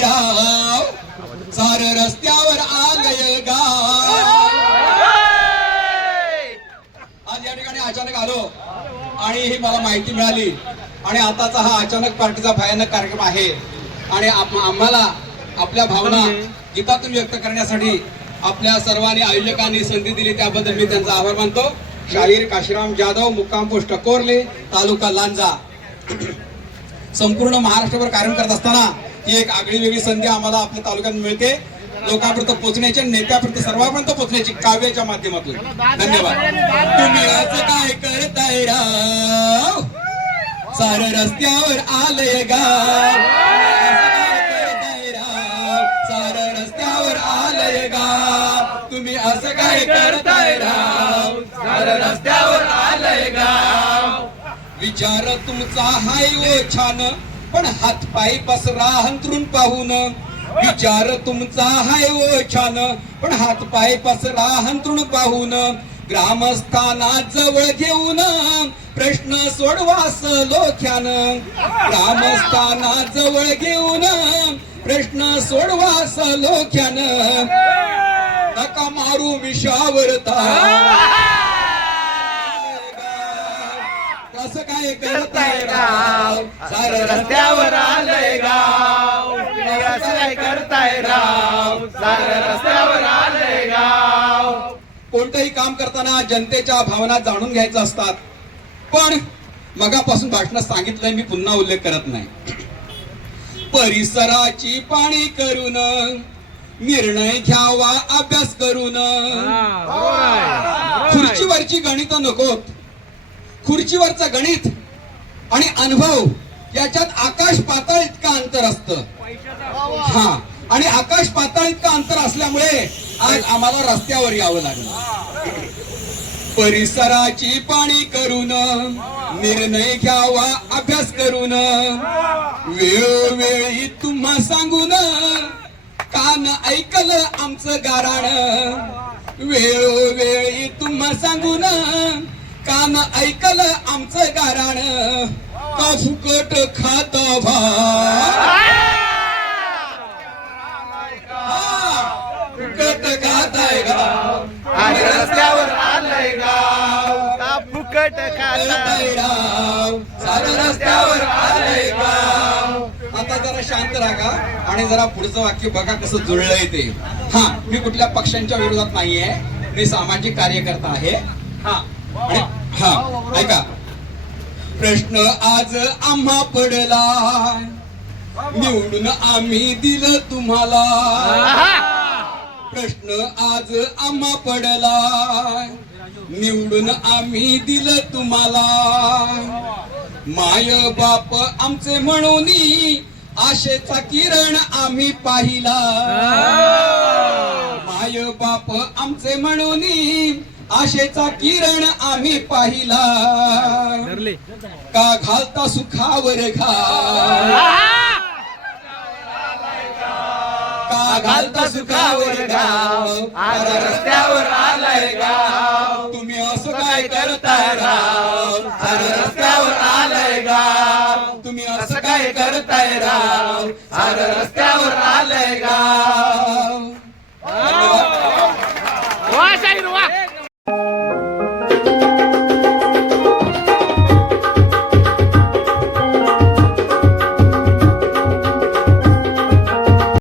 राव. सार रस्त्यावर आलय गाव आज या ठिकाणी अचानक आलो आणि ही मला माहिती मिळाली. आणि आताचा हा अचानक पार्टीचा भयानक कार्यक्रम आहे. आणि आम्हाला आपल्या भावना गीतातून व्यक्त करण्यासाठी आपल्या सर्वांनी आयोजकांनी संधी दिली. त्याबद्दल मी त्यांचा आभार मानतो. शाहीर काशीराम जाधव मुक्काम पोस्ट कोरले तालुका लांजा. संपूर्ण महाराष्ट्रभर कार्यक्रम करत असताना ही एक आगळी वेगळी संधी आम्हाला आपल्या तालुक्यात मिळते. लोकांपर्यंत पोहोचण्याची नेत्यापर्यंत सर्वांपर्यंत पोहोचण्याची काव्याच्या माध्यमातून. धन्यवाद. तुम्ही असं काय करताय राव? सार रस्त्यावर आलंय गाव. सार रस्त्यावर आलंय गाव. तुम्ही असं काय करताय राव? सार रस्त्यावर आलंय गाव. विचार तुमचा हाय ओ छान. पण हात पाय पसरा हंतरून पाहून. विचार तुमचा हाय ओ छान. पण हात पाय पसरा हंतरून पाहून. ग्रामस्थाना जवळ घेऊन. प्रश्न सोडवास लोख्यान ग्रामस्थाना जवळ घेऊन. प्रश्न सोडवास लोख्यान नका मारू विषावरता. काय करताय राव सार रस्त्यावर आलंय गाव असं करताय राव सारं रस्त्यावर आलंय गाव कोणतंही काम करताना जनतेच्या भावना जाणून घ्यायच्या असतात. पण मगापासून भाषणात सांगितलंय मी पुन्हा उल्लेख करत नाही. परिसराची पाणी करून निर्णय घ्यावा अभ्यास करून. खुर्चीवरची गणित नकोत खुर्चीवरचं गणित आणि अनुभव याच्यात आकाश पाताळ इतका अंतर असतं. हा आणि आकाश पाताळ इतकं अंतर असल्यामुळे आज आम्हाला रस्त्यावर यावं लागलं. परिसराची पाणी करून निर्णय घ्यावा अभ्यास करून वेळोवेळी तुम्हा सांगून कान ऐकलं आमचं गाराण. वेळोवेळी तुम्हा सांगून कान ऐकलं आमचं गाराण. का फुकट खाता फुकट खाताय गाव आणि रस्त्यावर आलंय गाव. का फुकट खाताय राव सारं रस्त्यावर आलंय गाव. आता जरा शांत राहा आणि जरा पुढचं वाक्य बघा कसं जुळलंय ते. हा मी कुठल्या पक्षांच्या विरोधात नाहीये. मी सामाजिक कार्यकर्ता आहे. हा हा ऐका. प्रश्न आज आम्हा पडला निवडून आम्ही दिलं तुम्हाला. प्रश्न आज आम्हा पडला निवडून आम्ही दिलं तुम्हाला. माय बाप आमचे म्हणून आशेचा किरण आम्ही पाहिला. माय बाप आमचे म्हणून आशेचा किरण आम्ही पाहिला. का घालता सुखावर घा का घालता सुखावर गाव आज रस्त्यावर आलंय गाव. तुम्ही असं काय करताय राव? रस्त्यावर आलंय गाव. तुम्ही असं काय करताय राव? रस्त्यावर आलंय गाव.